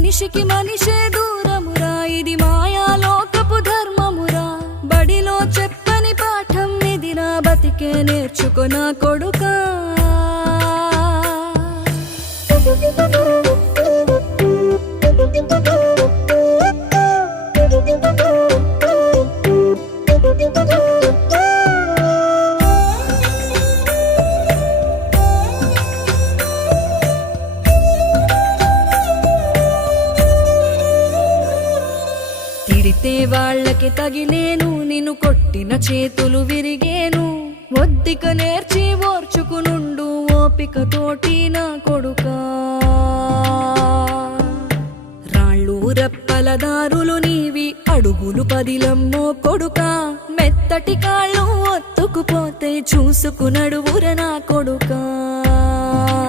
మనిషికి మనిషే దూరమురా, ఇది మాయాలోకపు ధర్మమురా. బడిలో చెప్పని పాఠం ఇది, నా బతికే నేర్చుకో నా కొడుకా. తిడితే వాళ్ళకి తగిలేను, నిన్ను కొట్టిన చేతులు విరిగేను. ఒద్దిక నేర్చి ఓర్చుకునుండు ఓపిక తోటి నా కొడుకా. రాళ్ళు రెప్పల దారులు నీవి, అడుగులు పదిలమ్మో కొడుకా. మెత్తటి కాళ్ళు ఒత్తుకుపోతే చూసుకునడువుర నా కొడుకా.